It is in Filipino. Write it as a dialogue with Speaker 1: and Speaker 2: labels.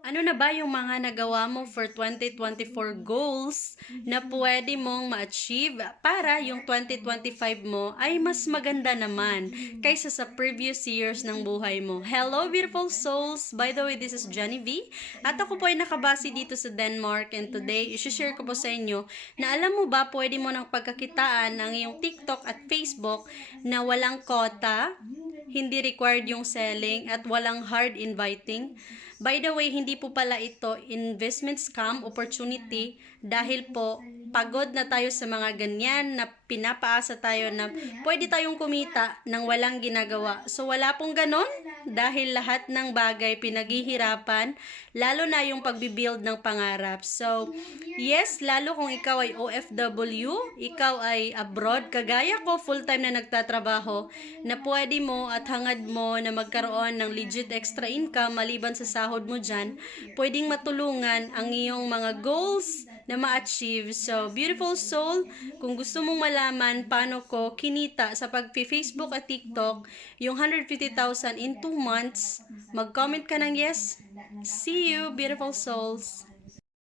Speaker 1: Ano na ba yung mga nagawa mo for 2024 goals na pwede mong ma-achieve para yung 2025 mo ay mas maganda naman kaysa sa previous years ng buhay mo? Hello, beautiful souls! By the way, this is Jenny V. At ako po ay nakabase dito sa Denmark and today, isi-share ko po sa inyo na alam mo ba pwede mo nang pagkakitaan ng iyong TikTok at Facebook na walang quota, hindi required yung selling at walang hard inviting. By the way, hindi po pala ito investment scam opportunity dahil po pagod na tayo sa mga ganyan na pinapaasa tayo na pwede tayong kumita ng walang ginagawa. So wala pong ganon dahil lahat ng bagay pinaghihirapan, lalo na yung pagbibuild ng pangarap. So yes, lalo kung ikaw ay OFW, ikaw ay abroad, kagaya ko full-time na nagtatrabaho, na pwede mo at hangad mo na magkaroon ng legit extra income maliban sa sahod mo dyan, pwedeng matulungan ang iyong mga goals na ma-achieve. So, beautiful soul, kung gusto mong malaman paano ko kinita sa pag-Facebook at TikTok, yung 150,000 in 2 months, mag-comment ka ng yes. See you, beautiful souls!